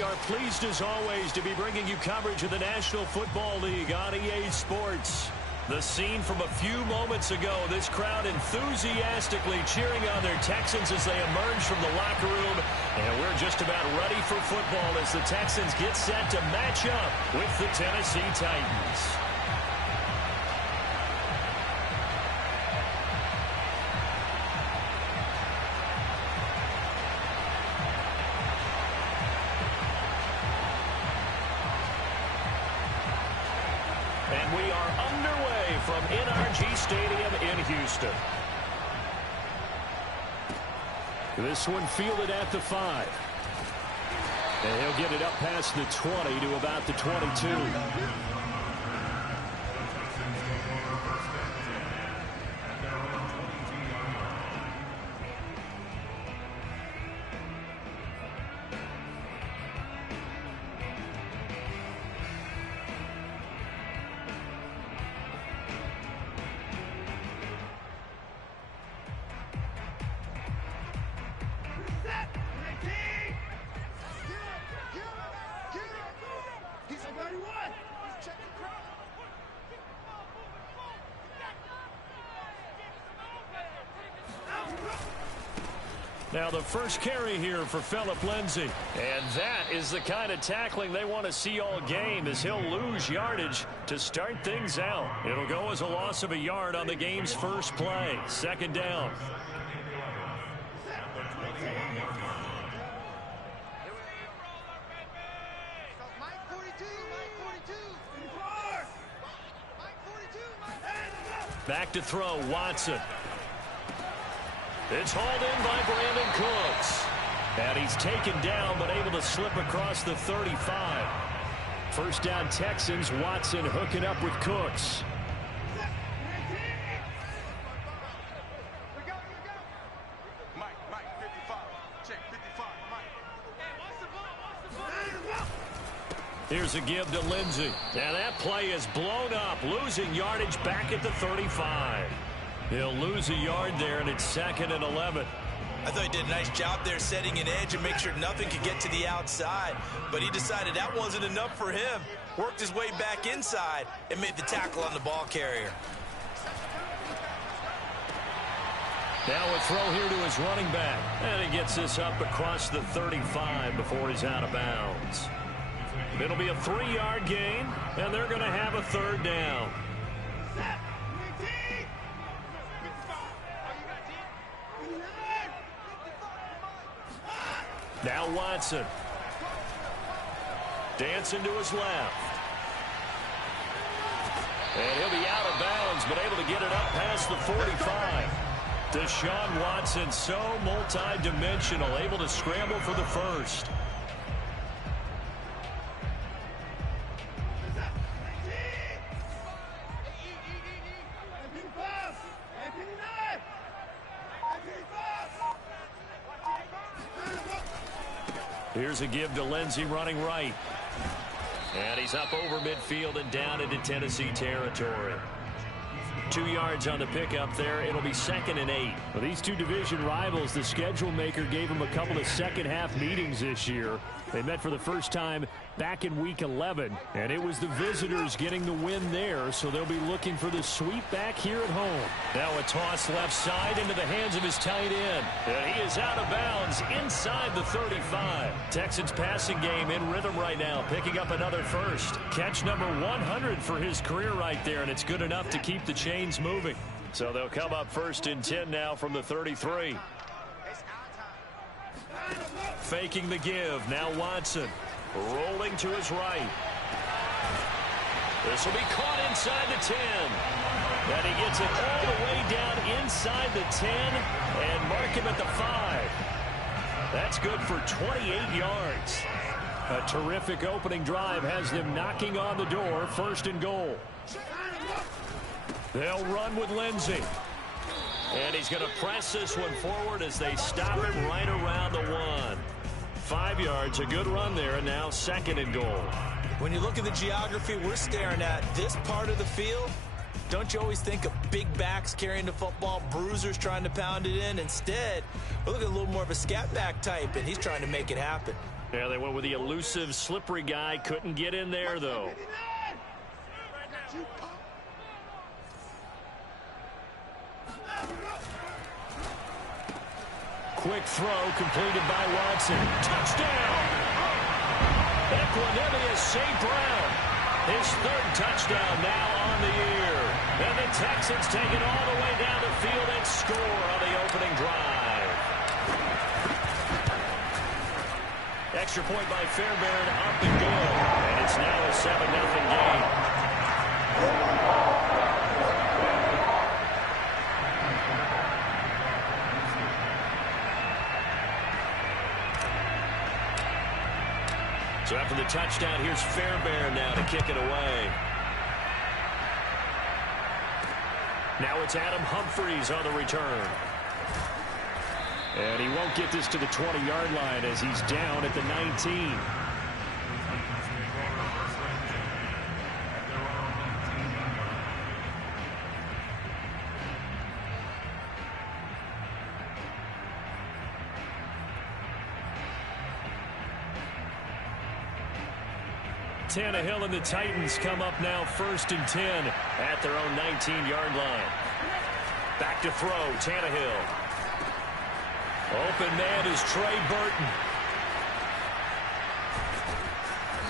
we are pleased as always to be bringing you coverage of the National Football League on EA Sports. The scene from a few moments ago, this crowd enthusiastically cheering on their Texans as they emerge from the locker room. And we're just about ready for football as the Texans get set to match up with the Tennessee Titans. And we are underway from NRG Stadium in Houston. This one fielded at the 5. And he'll get it up past the 20 to about the 22. Now the first carry here for Phillip Lindsay. And that is the kind of tackling they want to see all game as he'll lose yardage to start things out. It'll go as a loss of a yard on the game's first play. Second down. Back to throw, Watson. It's hauled in by Brandon Cooks. And he's taken down but able to slip across the 35. First down Texans, Watson hooking up with Cooks. Here's a give to Lindsay. And that play is blown up, losing yardage back at the 35. He'll lose a yard there, and it's 2nd and 11. I thought he did a nice job there setting an edge and make sure nothing could get to the outside. But he decided that wasn't enough for him. Worked his way back inside and made the tackle on the ball carrier. Now a throw here to his running back. And he gets this up across the 35 before he's out of bounds. It'll be a 3-yard gain, and they're going to have a third down. Now Watson. Dancing to his left. And he'll be out of bounds, but able to get it up past the 45. Deshaun Watson, so multi-dimensional, able to scramble for the first. Here's a give to Lindsay running right. And he's up over midfield and down into Tennessee territory. 2 yards on the pickup there. It'll be 2nd and 8. Well, these two division rivals, the schedule maker gave them a couple of second-half meetings this year. They met for the first time back in Week 11, and it was the visitors getting the win there, so they'll be looking for the sweep back here at home. Now a toss left side into the hands of his tight end. And he is out of bounds inside the 35. Texans passing game in rhythm right now, picking up another first. Catch number 100 for his career right there, and it's good enough to keep the chains moving. So they'll come up 1st and 10 now from the 33. Faking the give. Now Watson rolling to his right. This will be caught inside the 10. And he gets it all the way down inside the 10 and mark him at the 5. That's good for 28 yards. A terrific opening drive has them knocking on the door. 1st and goal. They'll run with Lindsay. And he's going to press this one forward as they stop him right around the 1. 5 yards, a good run there, and now 2nd and goal. When you look at the geography we're staring at, this part of the field, don't you always think of big backs carrying the football, bruisers trying to pound it in? Instead, we're looking at a little more of a scat back type, and he's trying to make it happen. Yeah, they went with the elusive, slippery guy. Couldn't get in there, though. Quick throw completed by Watson. Touchdown! Equanimous St. Brown. His third touchdown now on the year. And the Texans take it all the way down the field and score on the opening drive. Extra point by Fairbairn, up and good. And it's now a 7-0 game. So after the touchdown, here's Fairbairn now to kick it away. Now it's Adam Humphries on the return. And he won't get this to the 20-yard line as he's down at the 19. Tannehill and the Titans come up now 1st and 10 at their own 19-yard line. Back to throw, Tannehill. Open man is Trey Burton.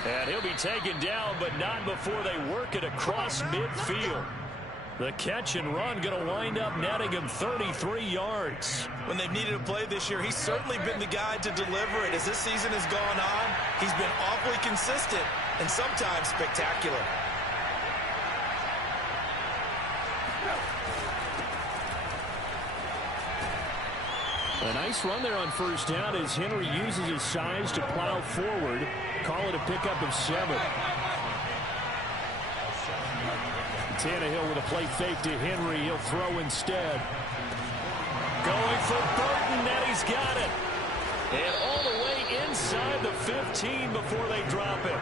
And he'll be taken down, but not before they work it across midfield. The catch and run going to wind up netting him 33 yards. When they've needed a play this year, he's certainly been the guy to deliver it. As this season has gone on, he's been awfully consistent and sometimes spectacular. A nice run there on 1st down as Henry uses his size to plow forward. Call it a pickup of 7. Tannehill with a play fake to Henry. He'll throw instead. Going for Burton, and he's got it. And all the way inside the 15 before they drop it.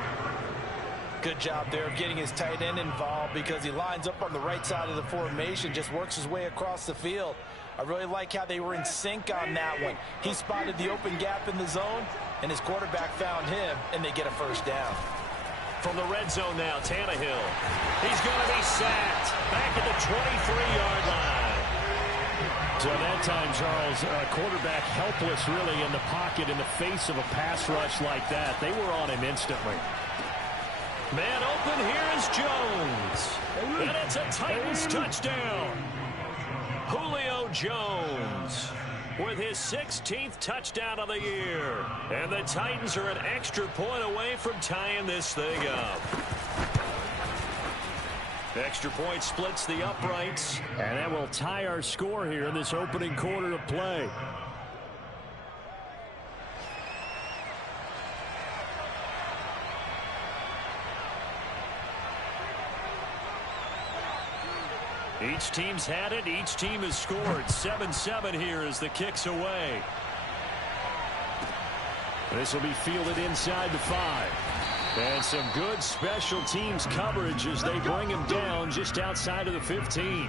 Good job there of getting his tight end involved because he lines up on the right side of the formation, just works his way across the field. I really like how they were in sync on that one. He spotted the open gap in the zone, and his quarterback found him, and they get a 1st down. From the red zone now, Tannehill. He's going to be sacked back at the 23-yard line. So that time, Charles, quarterback helpless really in the pocket in the face of a pass rush like that. They were on him instantly. Man open, here is Jones. And it's a Titans touchdown. Julio Jones with his 16th touchdown of the year. And the Titans are an extra point away from tying this thing up. Extra point splits the uprights. And that will tie our score here in this opening quarter of play. Each team's had it. Each team has scored. 7-7 here as the kick's away. This will be fielded inside the 5. And some good special teams coverage as they bring him down just outside of the 15.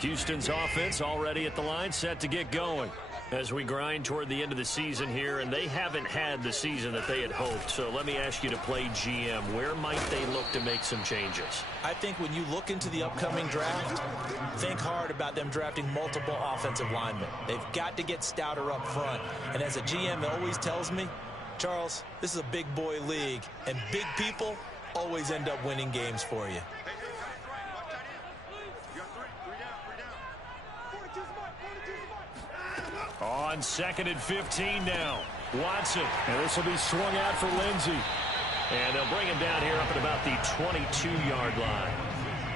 Houston's offense already at the line, set to get going as we grind toward the end of the season here, and they haven't had the season that they had hoped. So let me ask you to play GM. Where might they look to make some changes? I think when you look into the upcoming draft, think hard about them drafting multiple offensive linemen. They've got to get stouter up front. And as a GM, it always tells me, Charles, this is a big boy league, and big people always end up winning games for you. On 2nd and 15 now. Watson. And this will be swung out for Lindsey. And they'll bring him down here up at about the 22-yard line.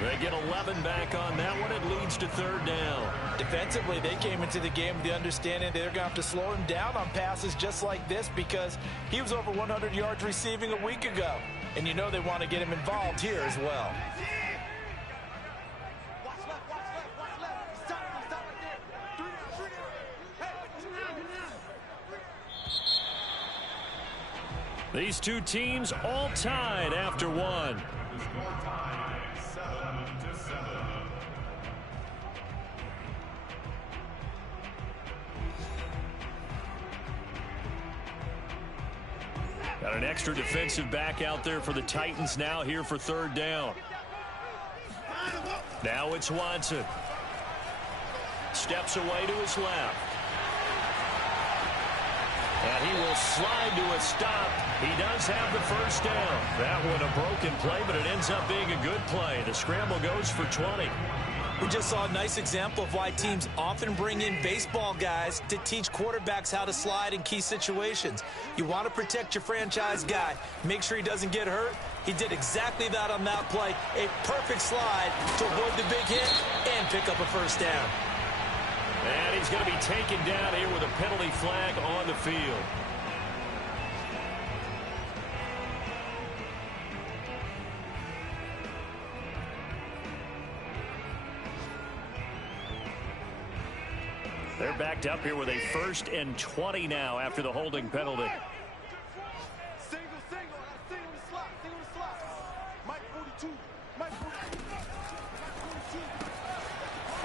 They get 11 back on that one. It leads to 3rd down. Defensively, they came into the game with the understanding they're going to have to slow him down on passes just like this because he was over 100 yards receiving a week ago. And you know they want to get him involved here as well. These two teams all tied after one. Got an extra defensive back out there for the Titans now here for third down. Now it's Watson. Steps away to his left. And he will slide to a stop. He does have the first down. That one a broken play, but it ends up being a good play. The scramble goes for 20. We just saw a nice example of why teams often bring in baseball guys to teach quarterbacks how to slide in key situations. You want to protect your franchise guy. Make sure he doesn't get hurt. He did exactly that on that play. A perfect slide to avoid the big hit and pick up a first down. And he's going to be taken down here with a penalty flag on the field. They're backed up here with a 1st and 20 now after the holding penalty.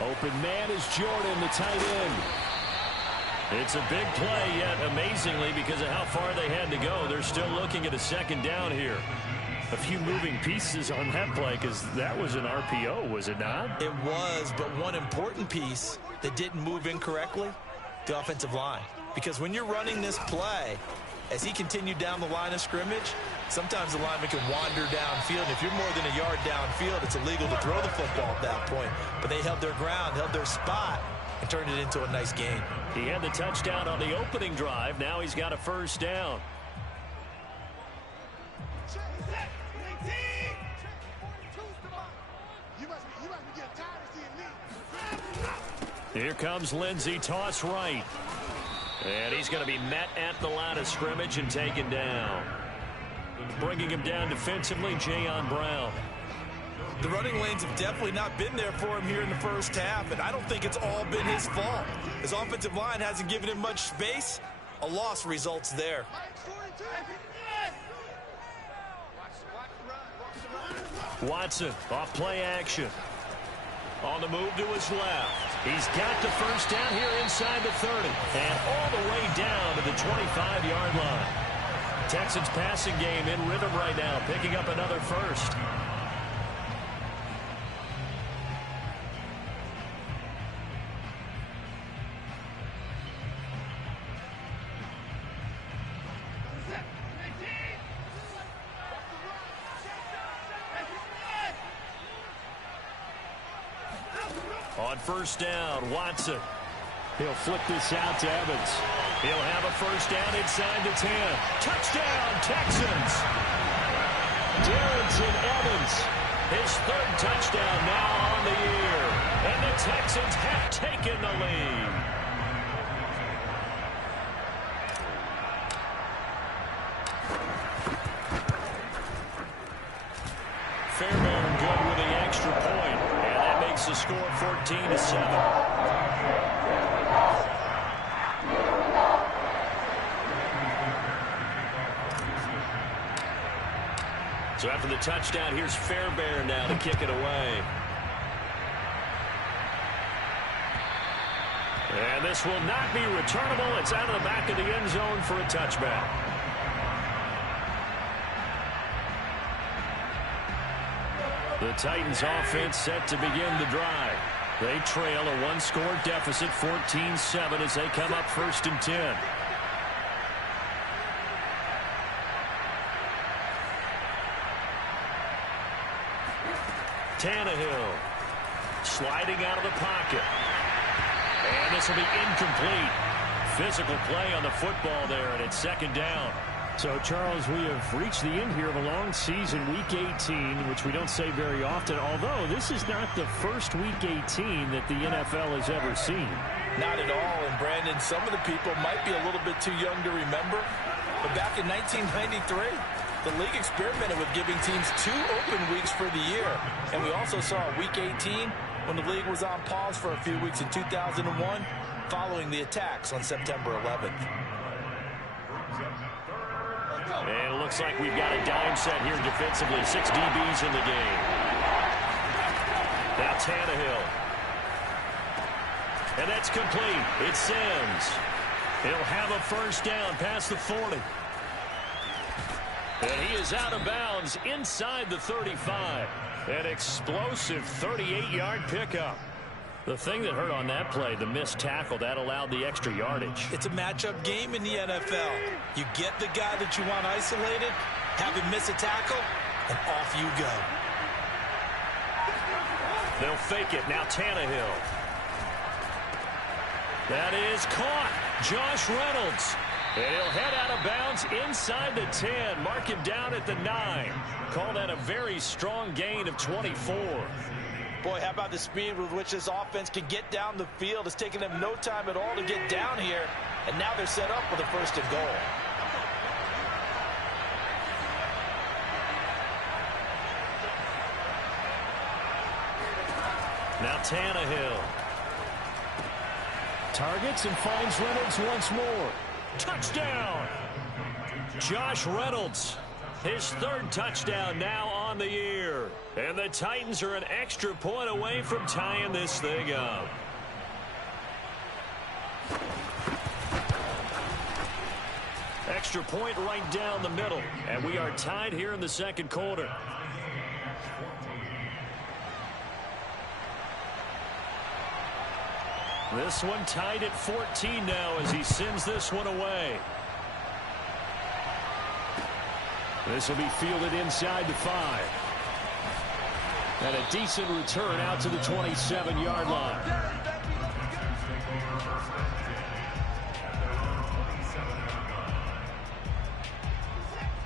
Open man is Jordan, the tight end. It's a big play, yet amazingly, because of how far they had to go, they're still looking at a second down here. A few moving pieces on that play, because that was an RPO, was it not? It was, but one important piece that didn't move incorrectly, the offensive line. Because when you're running this play, as he continued down the line of scrimmage, sometimes the lineman can wander downfield. If you're more than a yard downfield, it's illegal to throw the football at that point. But they held their ground, held their spot, and turned it into a nice game. He had the touchdown on the opening drive. Now he's got a first down. Here comes Lindsey, toss right. And he's going to be met at the line of scrimmage and taken down. Bringing him down defensively, Jayon Brown. The running lanes have definitely not been there for him here in the first half, and I don't think it's all been his fault. His offensive line hasn't given him much space. A loss results there. Watson off play action. On the move to his left. He's got the first down here inside the 30. And all the way down to the 25-yard line. Texans passing game in rhythm right now, picking up another first. On first down, Watson. He'll flip this out to Evans. He'll have a first down inside the 10. Touchdown, Texans! Darrington Evans, his 3rd touchdown now on the year. And the Texans have taken the lead. Fairbairn good with the extra point. And that makes the score 14-7. So after the touchdown, here's Fairbairn now to kick it away. And this will not be returnable. It's out of the back of the end zone for a touchback. The Titans offense set to begin the drive. They trail a 1-score deficit, 14-7, as they come up 1st and 10. Tannehill sliding out of the pocket. And this will be incomplete. Physical play on the football there, and it's 2nd down. So, Charles, we have reached the end here of a long season, Week 18, which we don't say very often, although this is not the first Week 18 that the NFL has ever seen. Not at all, and Brandon, some of the people might be a little bit too young to remember, but back in 1993, the league experimented with giving teams 2 open weeks for the year, and we also saw Week 18 when the league was on pause for a few weeks in 2001 following the attacks on September 11th. And it looks like we've got a dime set here defensively. 6 DBs in the game. Now Tannehill. And that's complete. It's Sims. He'll have a first down past the 40. And he is out of bounds inside the 35. An explosive 38-yard pickup. The thing that hurt on that play, the missed tackle, that allowed the extra yardage. It's a matchup game in the NFL. You get the guy that you want isolated, have him miss a tackle, and off you go. They'll fake it. Now Tannehill. That is caught. Josh Reynolds. And he'll head out of bounds inside the 10. Mark him down at the 9. Call that a very strong gain of 24. Boy, how about the speed with which this offense can get down the field? It's taken them no time at all to get down here. And now they're set up for the first and goal. Now Tannehill. Targets and finds Reynolds once more. Touchdown! Josh Reynolds. His third touchdown now on the year. And the Titans are an extra point away from tying this thing up. Extra point right down the middle. And we are tied here in the second quarter. This one tied at 14 now as he sends this one away. This will be fielded inside the 5. And a decent return out to the 27-yard line.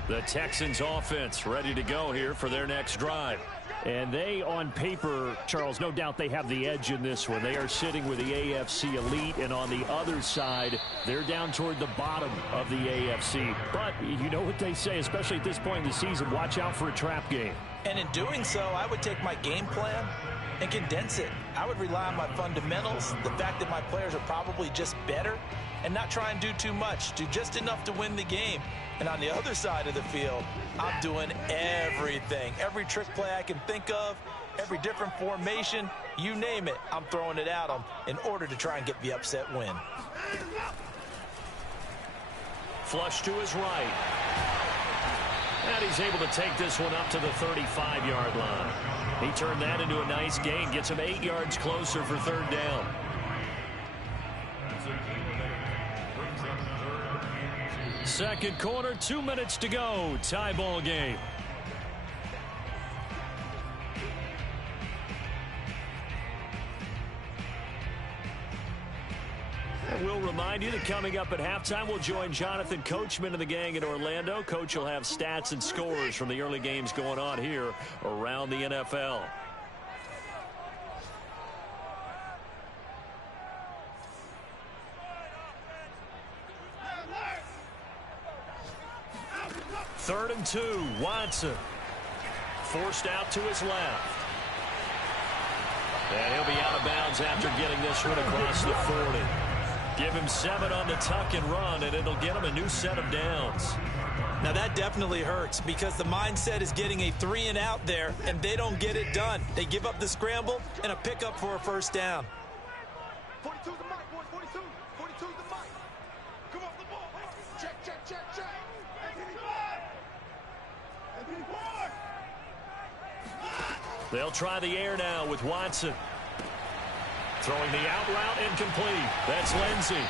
The Texans offense ready to go here for their next drive. And they, on paper, Charles, no doubt they have the edge in this one. They are sitting with the AFC elite, and on the other side, they're down toward the bottom of the AFC. But you know what they say, especially at this point in the season, watch out for a trap game. And in doing so, I would take my game plan and condense it. I would rely on my fundamentals, the fact that my players are probably just better, and not try and do too much, do just enough to win the game. And on the other side of the field, I'm doing everything. Every trick play I can think of, every different formation, you name it, I'm throwing it at them in order to try and get the upset win. Flush to his right. And he's able to take this one up to the 35-yard line. He turned that into a nice gain, gets him 8 yards closer for third down. Second quarter, 2 minutes to go. Tie ball game. And we'll remind you that coming up at halftime, we'll join Jonathan Coachman and the gang in Orlando. Coach will have stats and scores from the early games going on here around the NFL. Third and 2, Watson. Forced out to his left. And he'll be out of bounds after getting this one across the 40. Give him 7 on the tuck and run, and it'll get him a new set of downs. Now that definitely hurts because the mindset is getting a 3 and out there, and they don't get it done. They give up the scramble and a pickup for a first down. 42's the mic, boys. 42. 42's the mic. Come off the ball. Check, check, check, check. They'll try the air now with Watson. Throwing the out route incomplete. That's Lindsey.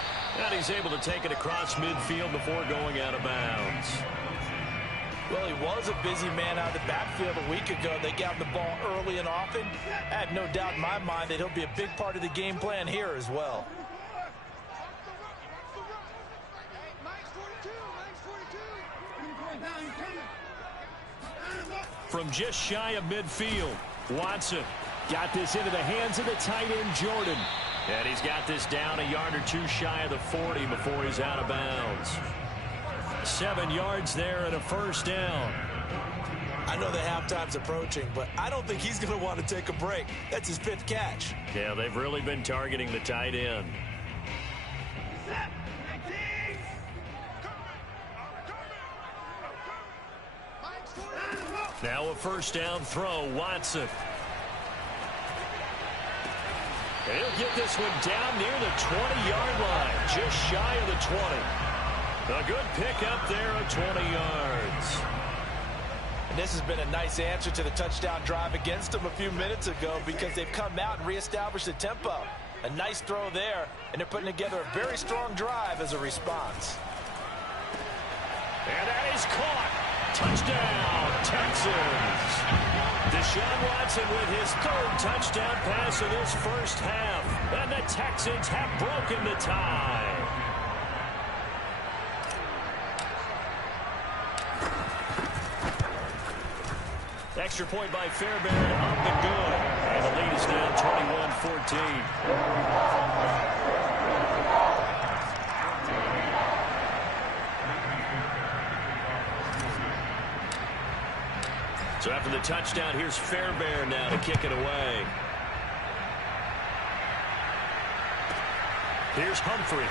And he's able to take it across midfield before going out of bounds. Well, he was a busy man out of the backfield a week ago. They got him the ball early and often. I have no doubt in my mind that he'll be a big part of the game plan here as well. From just shy of midfield, Watson got this into the hands of the tight end, Jordan. And he's got this down a yard or two shy of the 40 before he's out of bounds. 7 yards there and a first down. I know the halftime's approaching, but I don't think he's going to want to take a break. That's his 5th catch. Yeah, they've really been targeting the tight end. Now a first down throw, Watson. And he'll get this one down near the 20-yard line, just shy of the 20. A good pickup there of 20 yards. And this has been a nice answer to the touchdown drive against them a few minutes ago because they've come out and reestablished the tempo. A nice throw there, and they're putting together a very strong drive as a response. And that is caught. Touchdown, Texans. Deshaun Watson with his third touchdown pass of this first half. And the Texans have broken the tie. Extra point by Fairbairn, up and good. And the lead is now 21-14. So after the touchdown, here's Fairbairn now to kick it away. Here's Humphries.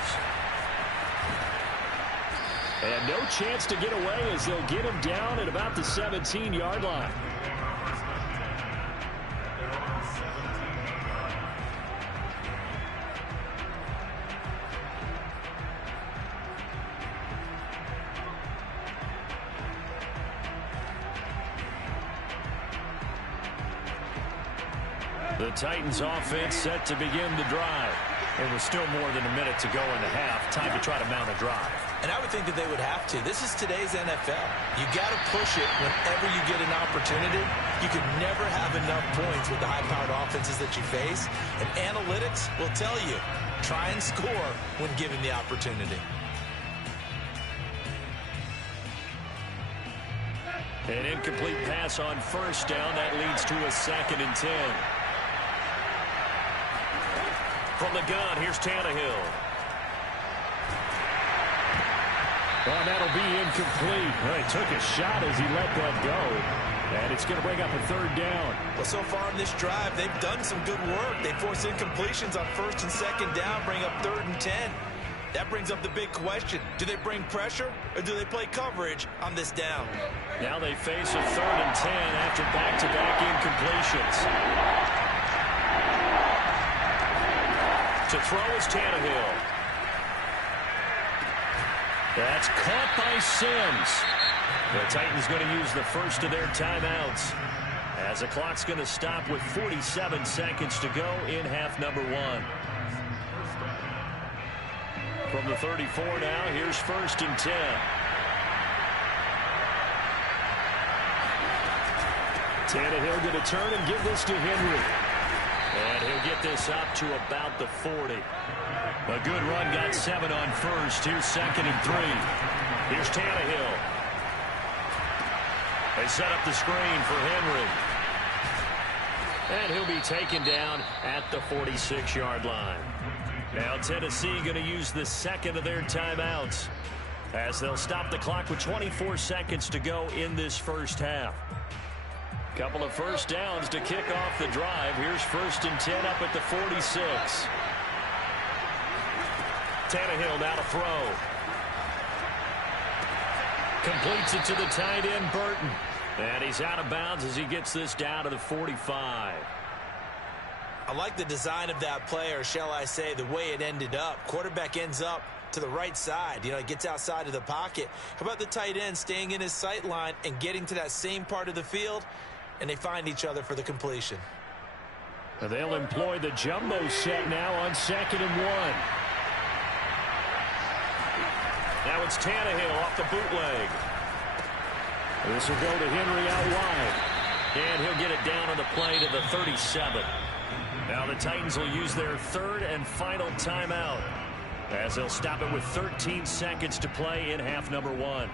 And no chance to get away as they'll get him down at about the 17-yard line. The Titans offense set to begin the drive. It was still more than a minute to go in the half. Time to try to mount a drive. And I would think that they would have to. This is today's NFL. You got to push it whenever you get an opportunity. You can never have enough points with the high-powered offenses that you face. And analytics will tell you, try and score when given the opportunity. An incomplete pass on first down. That leads to a 2nd and 10. From the gun, here's Tannehill. Well, that'll be incomplete. Well, he took a shot as he let that go. And it's going to bring up a 3rd down. Well, so far in this drive, they've done some good work. They force incompletions on 1st and 2nd down, bring up 3rd and 10. That brings up the big question. Do they bring pressure or do they play coverage on this down? Now they face a 3rd and 10 after back-to-back incompletions. To throw is Tannehill. That's caught by Sims. The Titans going to use the first of their timeouts as the clock's going to stop with 47 seconds to go in half number 1. From the 34 now, here's 1st and 10. Tannehill going to turn and give this to Henry. And he'll get this up to about the 40. A good run, got 7 on first. Here's 2nd and 3. Here's Tannehill. They set up the screen for Henry. And he'll be taken down at the 46-yard line. Now Tennessee going to use the 2nd of their timeouts as they'll stop the clock with 24 seconds to go in this first half. Couple of first downs to kick off the drive. Here's 1st and 10 up at the 46. Tannehill now to throw. Completes it to the tight end, Burton. And he's out of bounds as he gets this down to the 45. I like the design of that play, or shall I say the way it ended up. Quarterback ends up to the right side. You know, he gets outside of the pocket. How about the tight end staying in his sight line and getting to that same part of the field? And they find each other for the completion. They'll employ the jumbo set now on 2nd and 1. Now it's Tannehill off the bootleg. This will go to Henry out wide. And he'll get it down on the play to the 37. Now the Titans will use their 3rd and final timeout as they'll stop it with 13 seconds to play in half number 1.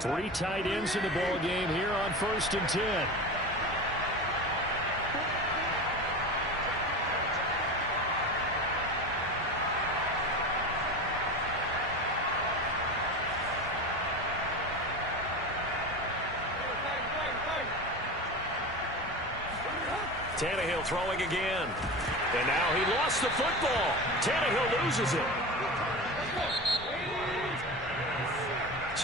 Three tight ends in the ball game here on 1st and 10. Tannehill throwing again. And now he lost the football. Tannehill loses it.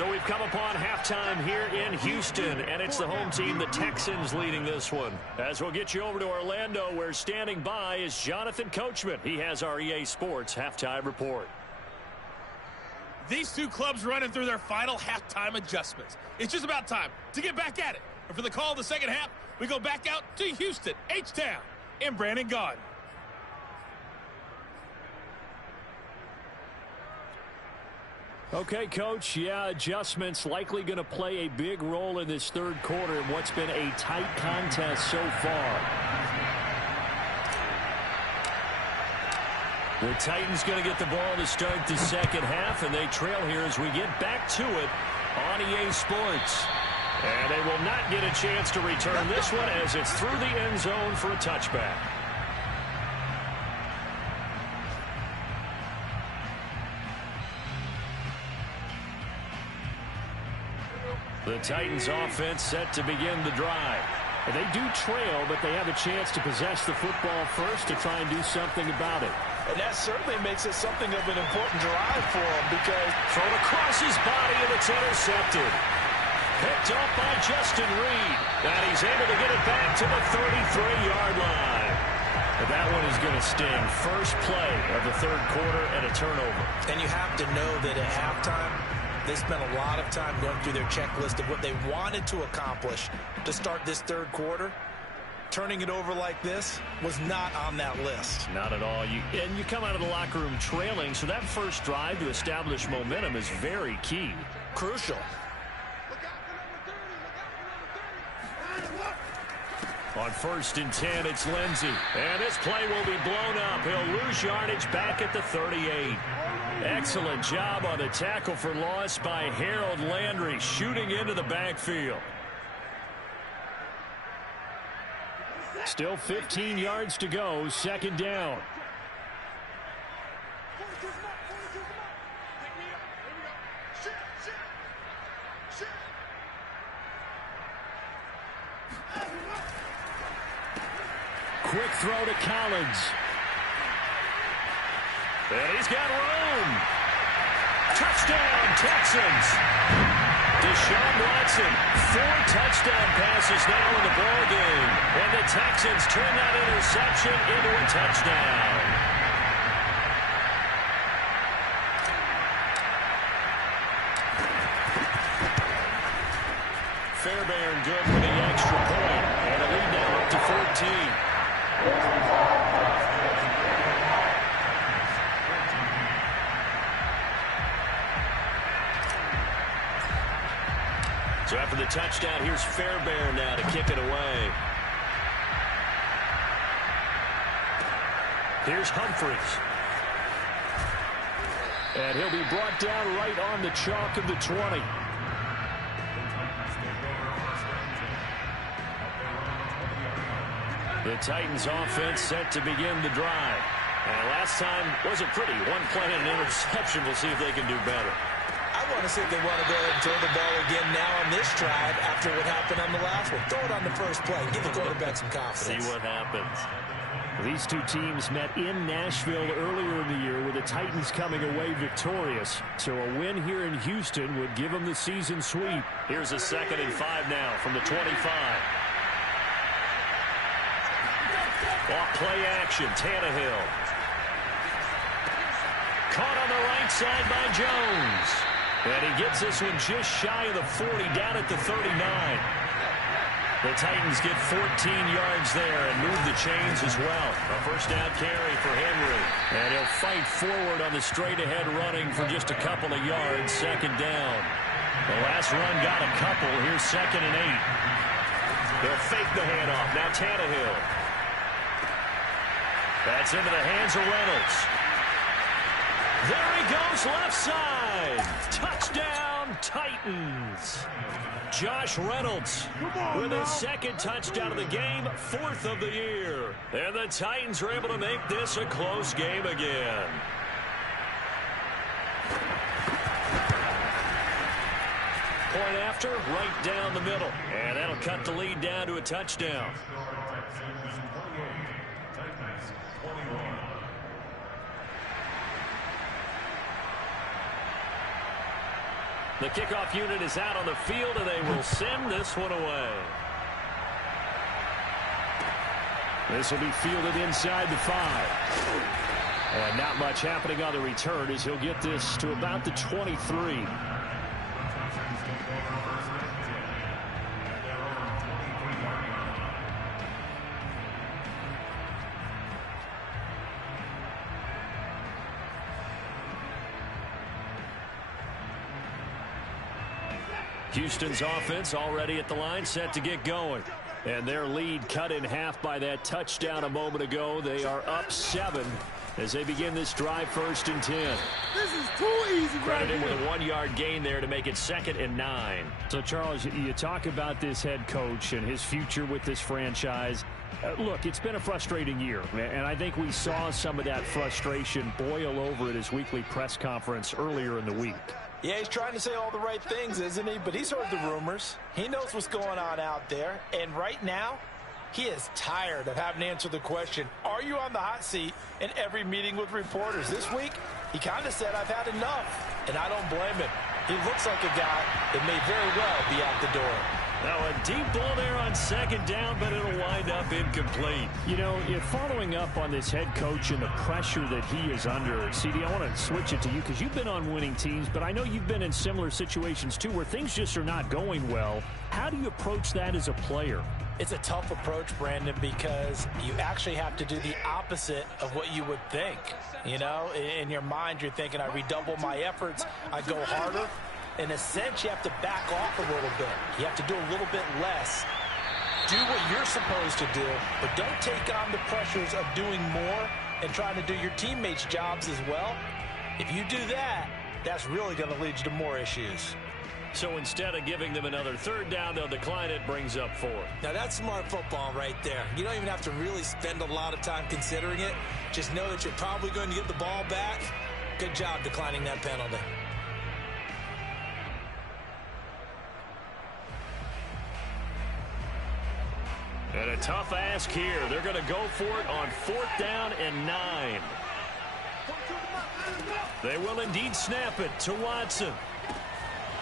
So we've come upon halftime here in Houston, and it's the home team, the Texans, leading this one. As we'll get you over to Orlando, where standing by is Jonathan Coachman. He has our EA Sports halftime report. These two clubs running through their final halftime adjustments. It's just about time to get back at it. And for the call of the second half, we go back out to Houston, H-Town, in Brandon Gaudin. Okay, Coach, yeah, adjustments likely going to play a big role in this third quarter in what's been a tight contest so far. The Titans going to get the ball to start the second half, and they trail here as we get back to it on EA Sports. And they will not get a chance to return this one as it's through the end zone for a touchback. The Titans offense set to begin the drive. And they do trail, but they have a chance to possess the football first to try and do something about it. And that certainly makes it something of an important drive for him because thrown across his body, and it's intercepted. Picked up by Justin Reed. And he's able to get it back to the 33-yard line. But that one is going to sting. First play of the third quarter and a turnover. And you have to know that at halftime, they spent a lot of time going through their checklist of what they wanted to accomplish to start this third quarter. Turning it over like this was not on that list. Not at all. And you come out of the locker room trailing, so that first drive to establish momentum is very key. Crucial. On 1st and 10, it's Lindsey. And this play will be blown up. He'll lose yardage back at the 38. Excellent job on the tackle for loss by Harold Landry, shooting into the backfield. Still 15 yards to go, second down. Quick throw to Collins. And he's got room. Touchdown, Texans. Deshaun Watson, 4 touchdown passes now in the ball game. And the Texans turn that interception into a touchdown. Fairbairn good for the extra point. And a lead now up to 14. So after the touchdown, here's Fairbairn now to kick it away. Here's Humphries. And he'll be brought down right on the chalk of the 20. The Titans offense set to begin the drive. And last time wasn't pretty. One play and an interception. We'll see if they can do better. I want to see if they want to go ahead and throw the ball again now on this drive after what happened on the last one. Throw it on the first play. Give the quarterback some confidence. See what happens. These two teams met in Nashville earlier in the year with the Titans coming away victorious. So a win here in Houston would give them the season sweep. Here's a 2nd and 5 now from the 25. Off play action, Tannehill. Caught on the right side by Jones. And he gets this one just shy of the 40, down at the 39. The Titans get 14 yards there and move the chains as well. A first down carry for Henry. And he'll fight forward on the straight-ahead running for just a couple of yards, second down. The last run got a couple. Here's 2nd and 8. They'll fake the handoff. Now Tannehill. That's into the hands of Reynolds. There he goes, left side. Touchdown, Titans. Josh Reynolds with his 2nd touchdown of the game, 4th of the year. And the Titans are able to make this a close game again. Point after, right down the middle. And that'll cut the lead down to a touchdown. The kickoff unit is out on the field, and they will send this one away. This will be fielded inside the 5. And not much happening on the return as he'll get this to about the 23. Houston's offense already at the line, set to get going. And their lead cut in half by that touchdown a moment ago. They are up 7 as they begin this drive, 1st and 10. This is too easy. Credited with a 1-yard gain there to make it 2nd and 9. So, Charles, you talk about this head coach and his future with this franchise. Look, it's been a frustrating year, and I think we saw some of that frustration boil over at his weekly press conference earlier in the week. Yeah, he's trying to say all the right things, isn't he? But he's heard the rumors. He knows what's going on out there. And right now, he is tired of having to answer the question, are you on the hot seat in every meeting with reporters? This week, he kind of said, I've had enough. And I don't blame him. He looks like a guy that may very well be out the door. Now a deep ball there on 2nd down, but it'll wind up incomplete. You know, following up on this head coach and the pressure that he is under, CD, I want to switch it to you because you've been on winning teams, but I know you've been in similar situations too where things just are not going well. How do you approach that as a player? It's a tough approach, Brandon, because you actually have to do the opposite of what you would think. You know, in your mind, you're thinking, I redouble my efforts, I go harder. In a sense, you have to back off a little bit. You have to do a little bit less. Do what you're supposed to do, but don't take on the pressures of doing more and trying to do your teammates' jobs as well. If you do that, that's really going to lead you to more issues. So instead of giving them another 3rd down, they'll decline it, brings up 4. Now, that's smart football right there. You don't even have to really spend a lot of time considering it. Just know that you're probably going to get the ball back. Good job declining that penalty. And a tough ask here. They're going to go for it on 4th down and 9. They will indeed snap it to Watson.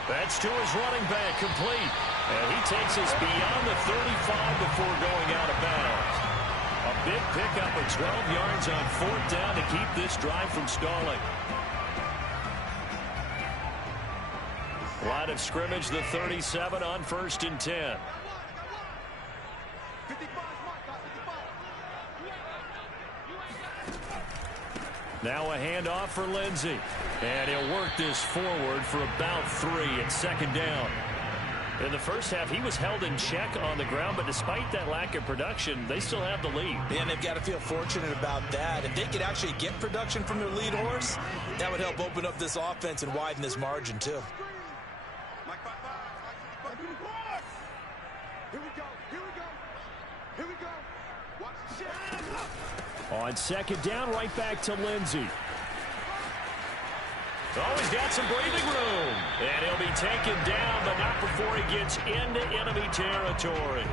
That's to his running back, complete. And he takes us beyond the 35 before going out of bounds. A big pickup of 12 yards on 4th down to keep this drive from stalling. Line of scrimmage, the 37 on 1st and 10. Now a handoff for Lindsey. And he'll work this forward for about 3 at 2nd down. In the first half, he was held in check on the ground, but despite that lack of production, they still have the lead. And they've got to feel fortunate about that. If they could actually get production from their lead horse, that would help open up this offense and widen this margin, too. On 2nd down, right back to Lindsey. Oh, he's got some breathing room. And he'll be taken down, but not before he gets into enemy territory.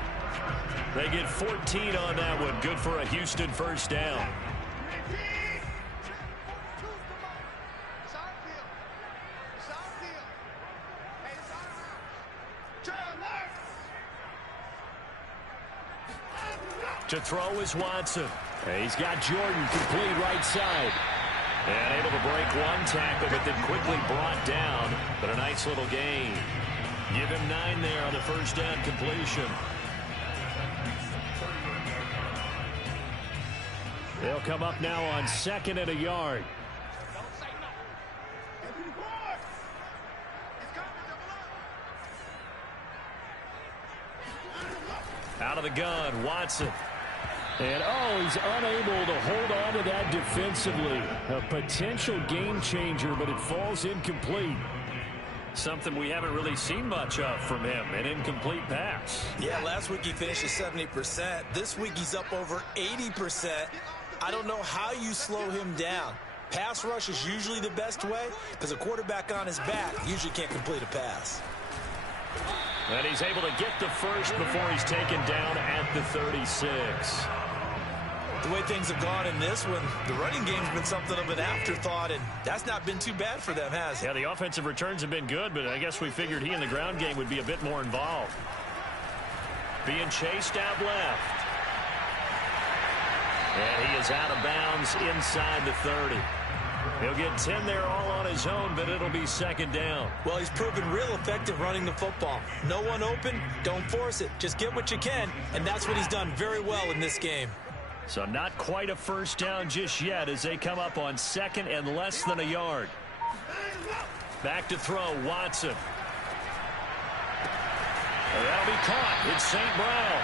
They get 14 on that one. Good for a Houston 1st down. To throw is Watson. And he's got Jordan complete right side. And able to break one tackle, but then quickly brought down. But a nice little gain. Give him 9 there on the 1st down completion. They'll come up now on 2nd and a yard. Out of the gun, Watson. And, he's unable to hold on to that defensively. A potential game changer, but it falls incomplete. Something we haven't really seen much of from him, an incomplete pass. Yeah, last week he finished at 70%. This week he's up over 80%. I don't know how you slow him down. Pass rush is usually the best way because a quarterback on his back usually can't complete a pass. And he's able to get the first before he's taken down at the 36. The way things have gone in this one, the running game's been something of an afterthought, and that's not been too bad for them, has it? Yeah, the offensive returns have been good, but I guess we figured he in the ground game would be a bit more involved. Being chased out left. And he is out of bounds inside the 30. He'll get 10 there all on his own, but it'll be second down. Well, he's proven real effective running the football. No one open, don't force it. Just get what you can, and that's what he's done very well in this game. So not quite a first down just yet as they come up on second and less than a yard. Back to throw, Watson. And that'll be caught. It's St. Brown.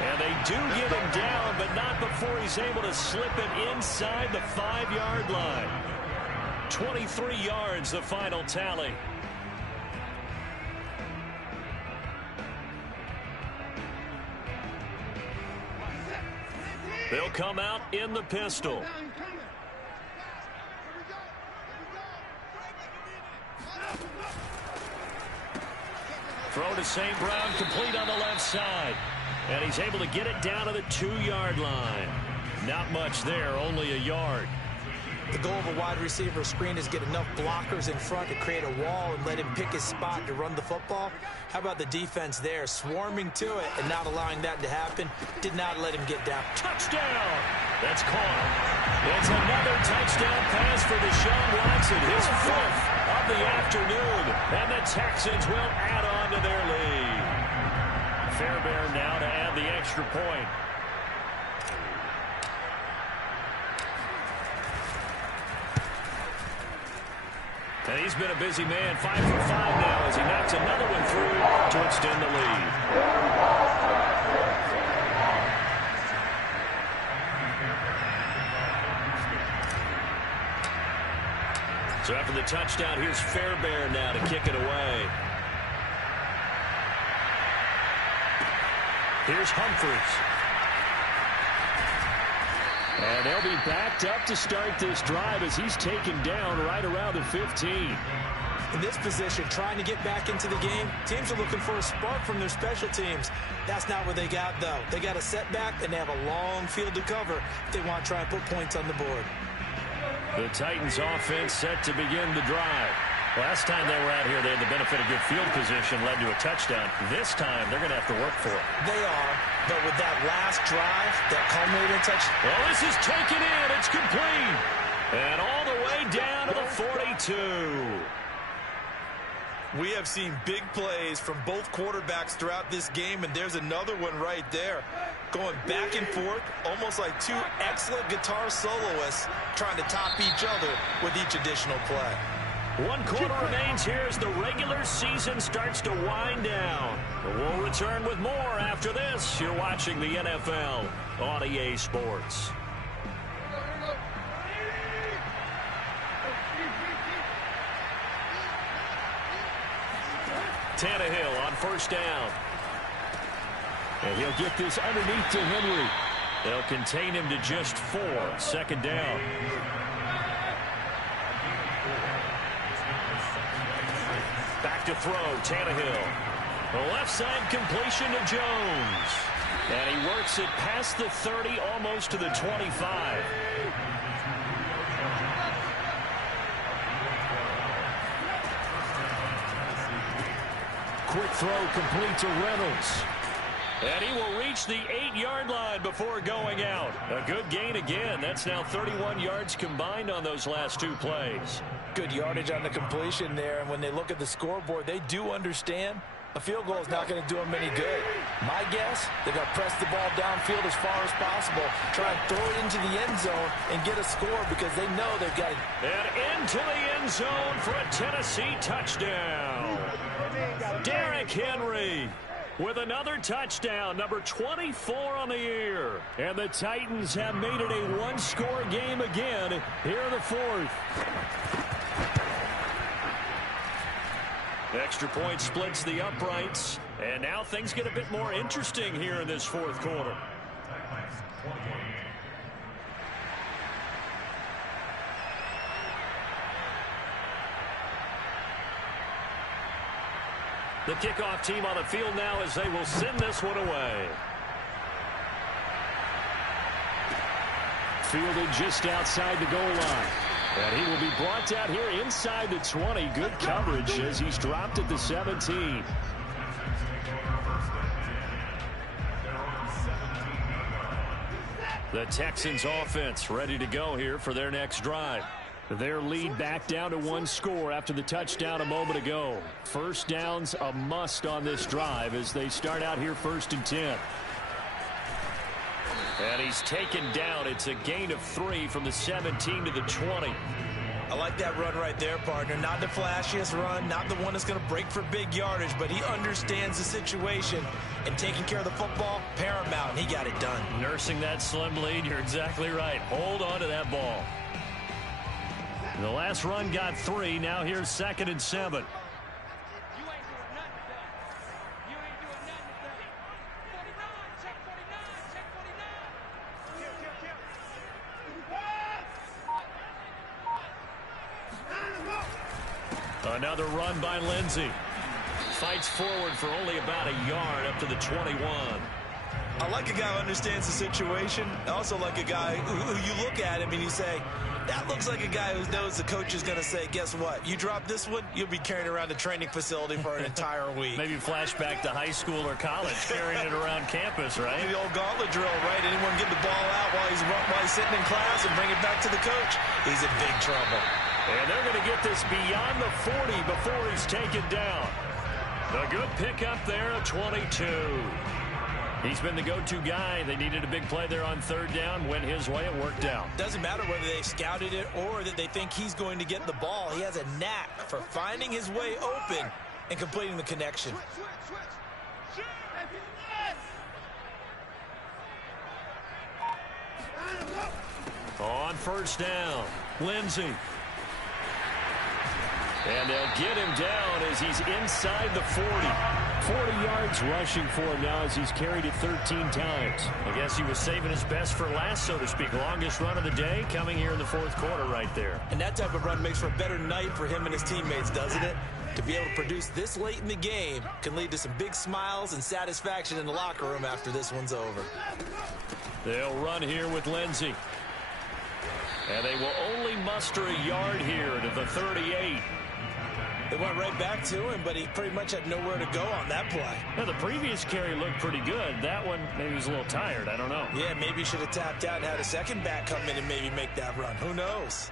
And they do get him down, but not before he's able to slip it inside the 5-yard line. 23 yards, the final tally. They'll come out in the pistol. Throw to St. Brown, complete on the left side. And he's able to get it down to the 2-yard line. Not much there, only a yard. The goal of a wide receiver screen is get enough blockers in front to create a wall and let him pick his spot to run the football. How about the defense there, swarming to it and not allowing that to happen? Did not let him get down. Touchdown! That's caught. It's another touchdown pass for Deshaun Watson, his 4th of the afternoon. And the Texans will add on to their lead. Fairbairn now to add the extra point. And he's been a busy man, 5 for 5 now as he knocks another one through to extend the lead. So after the touchdown, here's Fairbairn now to kick it away. Here's Humphries. And they'll be backed up to start this drive as he's taken down right around the 15. In this position, trying to get back into the game, teams are looking for a spark from their special teams. That's not what they got, though. They got a setback, and they have a long field to cover if they want to try and put points on the board. The Titans offense set to begin the drive. Last time they were out here, they had the benefit of good field position, led to a touchdown. This time, they're going to have to work for it. They are, but with that last drive, that culminating touchdown. Well, this is taken in. It's complete. And all the way down to the 42. We have seen big plays from both quarterbacks throughout this game, and there's another one right there. Going back and forth, almost like two excellent guitar soloists trying to top each other with each additional play. 1 quarter remains here as the regular season starts to wind down. We'll return with more after this. You're watching the NFL on EA Sports. Tannehill on first down. And he'll get this underneath to Henry. They'll contain him to just 4. Second down. Back to throw, Tannehill. The left side completion to Jones. And he works it past the 30, almost to the 25. Quick throw complete to Reynolds. And he will reach the 8-yard line before going out. A good gain again. That's now 31 yards combined on those last 2 plays. Good yardage on the completion there, and when they look at the scoreboard, they do understand a field goal is not going to do them any good. My guess, they're going to press the ball downfield as far as possible, try and throw it into the end zone and get a score because they know they've got it. And into the end zone for a Tennessee touchdown. Derrick Henry with another touchdown, number 24 on the year. And the Titans have made it a 1-score game again here in the 4th. Extra point splits the uprights. And now things get a bit more interesting here in this 4th quarter. The kickoff team on the field now as they will send this one away. fielded just outside the goal line. And he will be brought down here inside the 20. Good coverage as he's dropped at the 17. The Texans offense ready to go here for their next drive. Their lead back down to 1 score after the touchdown a moment ago. First down's a must on this drive as they start out here 1st and 10. And he's taken down. It's a gain of 3 from the 17 to the 20. I like that run right there, partner. Not the flashiest run, not the one that's going to break for big yardage, but he understands the situation, and taking care of the football, paramount, and he got it done. Nursing that slim lead, you're exactly right. Hold on to that ball. The last run got 3. Now here's 2nd and 7. Another run by Lindsey. Fights forward for only about a yard up to the 21. I like a guy who understands the situation. I also like a guy who you look at him and you say, that looks like a guy who knows the coach is going to say, guess what? You drop this one, you'll be carrying around the training facility for an entire week. Maybe flashback to high school or college, carrying it around campus, right? The old gauntlet drill, right? Anyone get the ball out while he's sitting in class and bring it back to the coach? He's in big trouble. And they're going to get this beyond the 40 before he's taken down. A good pickup there, a 22. He's been the go-to guy. They needed a big play there on 3rd down. Went his way. It worked out. Doesn't matter whether they scouted it or that they think he's going to get the ball. He has a knack for finding his way open and completing the connection. On 1st down, Lindsey. And they'll get him down as he's inside the 40. 40 yards rushing for him now as he's carried it 13 times. I guess he was saving his best for last, so to speak. Longest run of the day coming here in the 4th quarter right there. And that type of run makes for a better night for him and his teammates, doesn't it? To be able to produce this late in the game can lead to some big smiles and satisfaction in the locker room after this one's over. They'll run here with Lindsey. And they will only muster a yard here to the 38. They went right back to him, but he pretty much had nowhere to go on that play. Now, the previous carry looked pretty good. That one, maybe he was a little tired. I don't know. Yeah, maybe he should have tapped out and had a second back come in and maybe make that run. Who knows?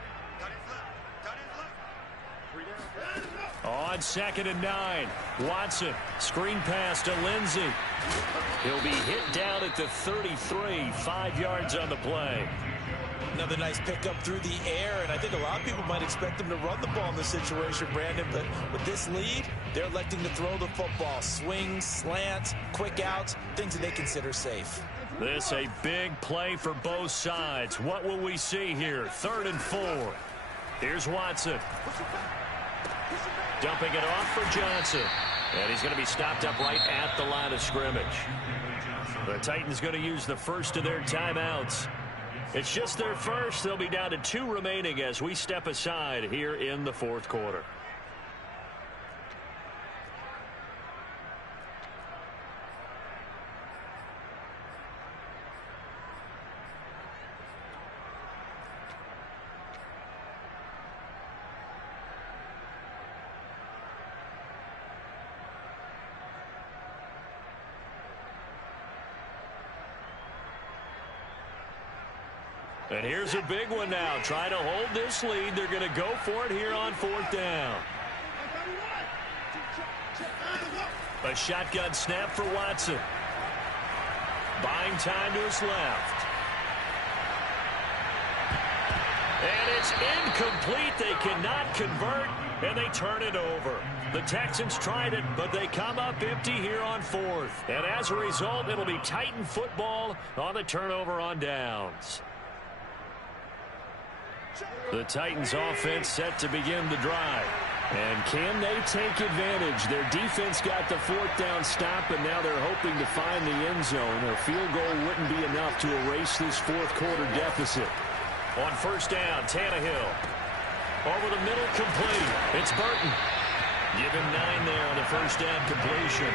On 2nd and 9, Watson, screen pass to Lindsey. He'll be hit down at the 33, 5 yards on the play. Another nice pickup through the air, and I think a lot of people might expect them to run the ball in this situation, Brandon, but with this lead, they're electing to throw the football. Swings, slants, quick outs, things that they consider safe. This a big play for both sides. What will we see here? 3rd and 4. Here's Watson. Dumping it off for Johnson. And he's going to be stopped up right at the line of scrimmage. The Titans going to use the first of their timeouts. It's just their first. They'll be down to 2 remaining as we step aside here in the 4th quarter. And here's a big one now. Trying to hold this lead. They're going to go for it here on 4th down. A shotgun snap for Watson. Buying time to his left. And it's incomplete. They cannot convert, and they turn it over. The Texans tried it, but they come up empty here on 4th. And as a result, it'll be Titan football on the turnover on downs. The Titans offense set to begin the drive. And can they take advantage? Their defense got the 4th down stop, and now they're hoping to find the end zone. A field goal wouldn't be enough to erase this 4th quarter deficit. On 1st down, Tannehill. Over the middle, complete. It's Burton. Give him 9 there on the 1st down completion.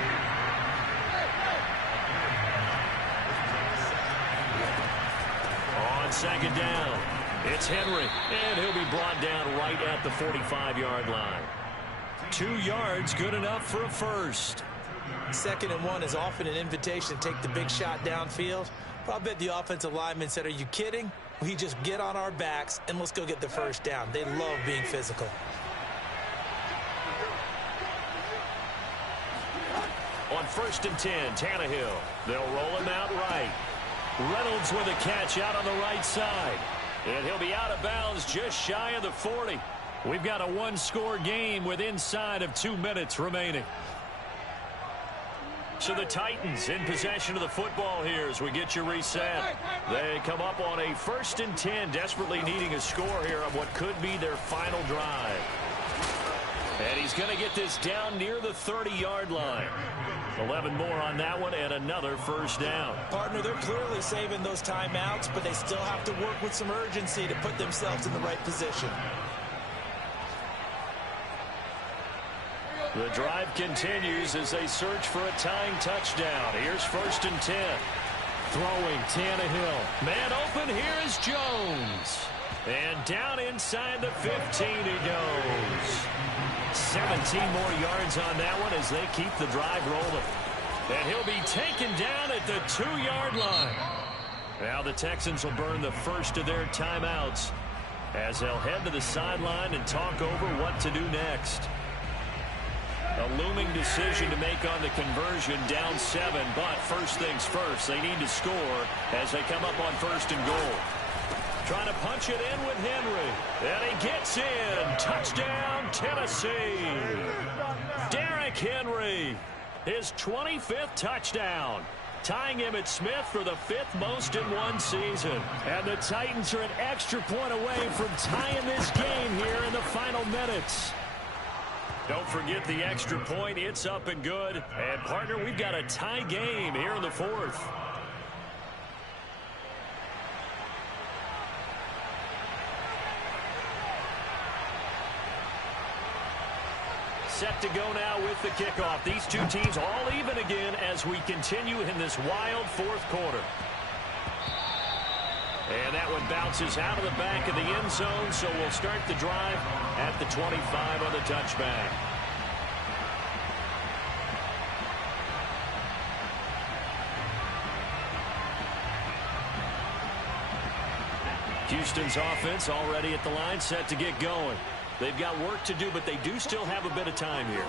On on second down. It's Henry, and he'll be brought down right at the 45-yard line. 2 yards, good enough for a first. 2nd and 1 is often an invitation to take the big shot downfield. But I bet the offensive lineman said, are you kidding? We just get on our backs and let's go get the first down. They love being physical. On 1st and 10, Tannehill. They'll roll him out right. Reynolds with a catch out on the right side. And he'll be out of bounds just shy of the 40. We've got a 1-score game with inside of 2 minutes remaining. So the Titans in possession of the football here as we get you reset. They come up on a 1st and 10, desperately needing a score here on what could be their final drive. And he's going to get this down near the 30-yard line. 11 more on that one and another first down. Partner, they're clearly saving those timeouts, but they still have to work with some urgency to put themselves in the right position. The drive continues as they search for a tying touchdown. Here's 1st and 10. Throwing Tannehill. Man open, here is Jones. And down inside the 15 he goes. 17 more yards on that one as they keep the drive rolling. And he'll be taken down at the 2-yard line. Now the Texans will burn the first of their timeouts as they'll head to the sideline and talk over what to do next. A looming decision to make on the conversion, down 7, but first things first, they need to score as they come up on 1st and goal. Trying to punch it in with Henry, and he gets in. Touchdown, Tennessee. Derrick Henry, his 25th touchdown, tying him at Smith for the 5th most in one season. And the Titans are an extra point away from tying this game here in the final minutes. Don't forget the extra point. It's up and good. And, partner, we've got a tie game here in the 4th. Set to go now with the kickoff. These two teams all even again as we continue in this wild 4th quarter. And that one bounces out of the back of the end zone, so we'll start the drive at the 25 on the touchback. Houston's offense already at the line, set to get going. They've got work to do, but they do still have a bit of time here.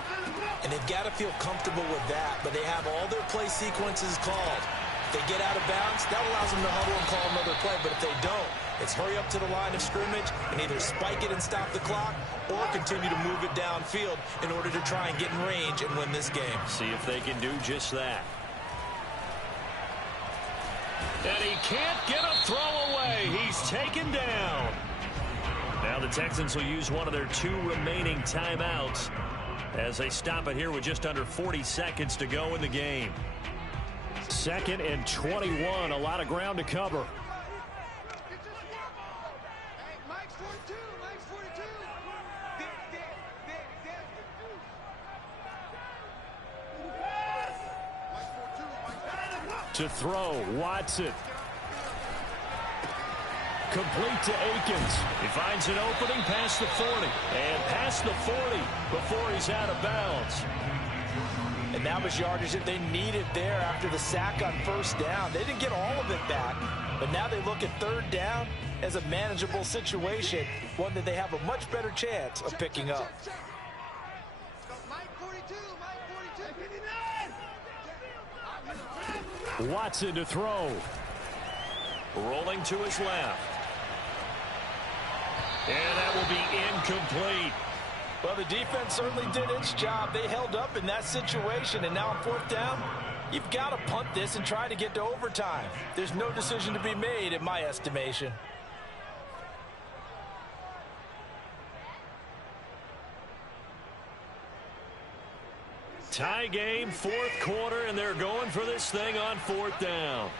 And they've got to feel comfortable with that, but they have all their play sequences called. If they get out of bounds, that allows them to huddle and call another play. But if they don't, it's hurry up to the line of scrimmage and either spike it and stop the clock or continue to move it downfield in order to try and get in range and win this game. See if they can do just that. And he can't get a throw away. He's taken down. Now the Texans will use one of their 2 remaining timeouts as they stop it here with just under 40 seconds to go in the game. 2nd and 21, a lot of ground to cover. To throw, Watson. Complete to Akins. He finds an opening past the 40. And past the 40 before he's out of bounds. And that was yardage that they needed there after the sack on 1st down. They didn't get all of it back, but now they look at 3rd down as a manageable situation, one that they have a much better chance of picking up. Watson to throw. Rolling to his left. And that will be incomplete. Well, the defense certainly did its job. They held up in that situation, and now on 4th down, you've got to punt this and try to get to overtime. There's no decision to be made in my estimation. Tie game, 4th quarter, and they're going for this thing on 4th down.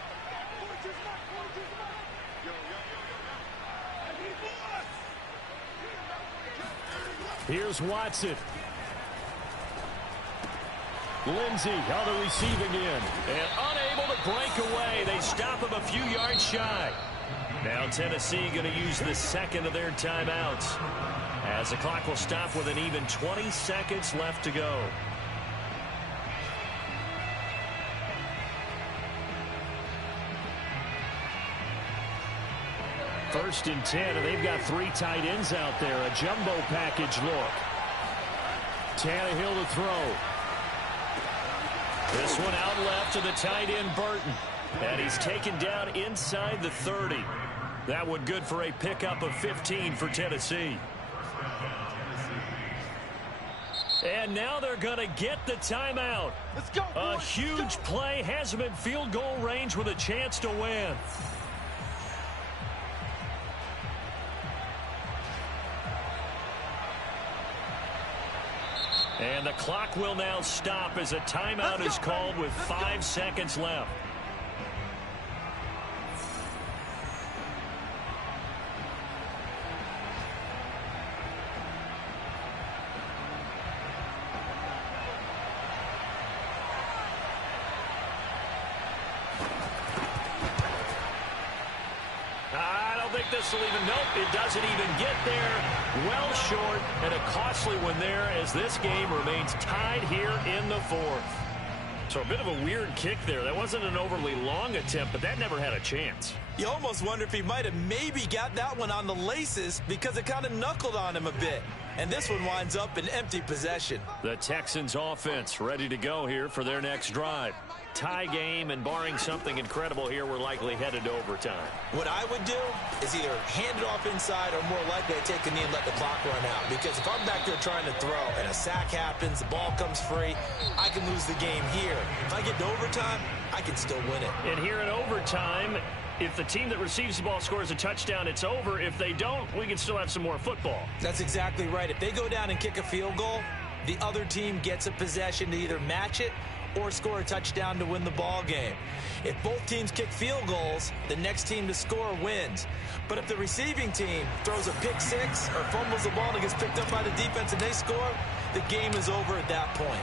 Here's Watson. Lindsey on the receiving end. And unable to break away. They stop him a few yards shy. Now Tennessee going to use the second of their timeouts, as the clock will stop with an even 20 seconds left to go. First and 10, and they've got 3 tight ends out there. A jumbo package look. Tannehill to throw. This one out left to the tight end, Burton. And he's taken down inside the 30. That one good for a pickup of 15 for Tennessee. And now they're going to get the timeout. Let's go, A boys. huge play has him in field goal range with a chance to win. And the clock will now stop as a timeout is called with 5 seconds left. I don't think this will even, nope, it doesn't even get there. Well short, and a costly one there as this game remains tied here in the 4th. So a bit of a weird kick there. That wasn't an overly long attempt, but that never had a chance. You almost wonder if he might have maybe got that one on the laces because it kind of knuckled on him a bit. And this one winds up in empty possession. The Texans offense ready to go here for their next drive. Tie game, and barring something incredible here, we're likely headed to overtime. What I would do is either hand it off inside or more likely I take a knee and let the clock run out. Because if I'm back there trying to throw and a sack happens, the ball comes free, I can lose the game here. If I get to overtime, I can still win it. And here in overtime, if the team that receives the ball scores a touchdown, it's over. If they don't, we can still have some more football. That's exactly right. If they go down and kick a field goal, the other team gets a possession to either match it or score a touchdown to win the ball game. If both teams kick field goals, the next team to score wins. But if the receiving team throws a pick six or fumbles the ball and it gets picked up by the defense and they score, the game is over at that point.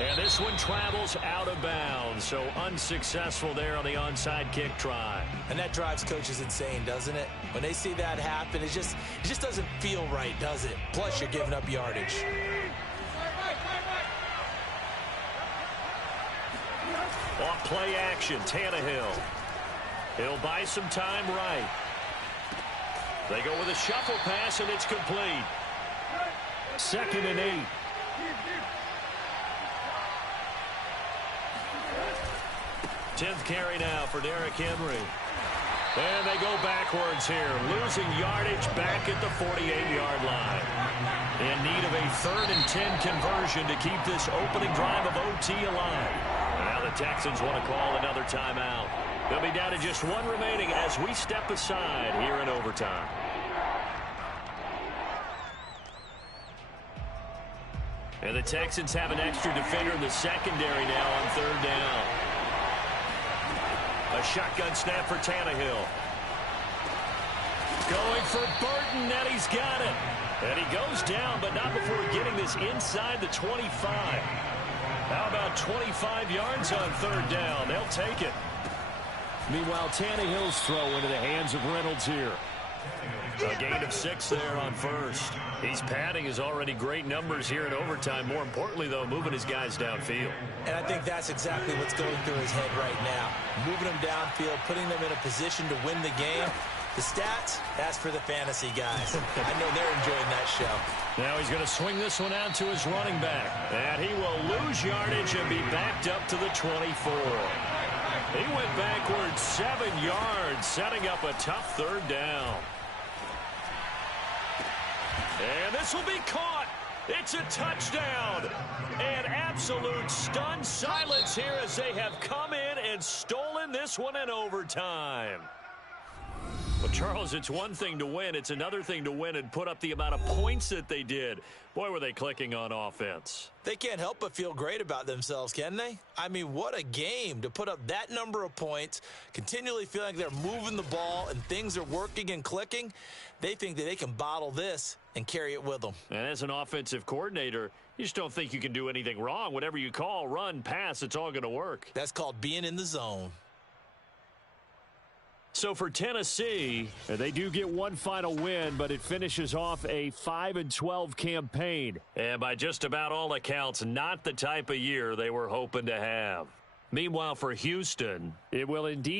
And this one travels out of bounds, so unsuccessful there on the onside kick try. And that drives coaches insane, doesn't it? When they see that happen, it just doesn't feel right, does it? Plus, you're giving up yardage. On play action, Tannehill. He'll buy some time right. They go with a shuffle pass, and it's complete. 2nd and 8. Tenth carry now for Derrick Henry. And they go backwards here, losing yardage back at the 48-yard line. In need of a 3rd and 10 conversion to keep this opening drive of OT alive. Now the Texans want to call another timeout. They'll be down to just one remaining as we step aside here in overtime. And the Texans have an extra defender in the secondary now on 3rd down. A shotgun snap for Tannehill. Going for Burton, and he's got it. And he goes down, but not before getting this inside the 25. How about 25 yards on 3rd down? They'll take it. Meanwhile, Tannehill's throw into the hands of Reynolds here. A gain of 6 there on 1st. He's padding his already great numbers here in overtime. More importantly, though, moving his guys downfield. And I think that's exactly what's going through his head right now. Moving them downfield, putting them in a position to win the game. The stats, that's for the fantasy guys. I know they're enjoying that show. Now he's going to swing this one out to his running back. And he will lose yardage and be backed up to the 24. He went backwards 7 yards, setting up a tough 3rd down. And this will be caught. It's a touchdown. And absolute stunned silence here as they have come in and stolen this one in overtime. Well, Charles, it's one thing to win. It's another thing to win and put up the amount of points that they did. Boy, were they clicking on offense. They can't help but feel great about themselves, can they? I mean, what a game to put up that number of points, continually feeling like they're moving the ball and things are working and clicking. They think that they can bottle this and carry it with them. And as an offensive coordinator, you just don't think you can do anything wrong. Whatever you call, run, pass, it's all going to work. That's called being in the zone. So for Tennessee, they do get one final win, but it finishes off a 5-12 campaign. and by just about all accounts, not the type of year they were hoping to have. Meanwhile, for Houston, It will indeed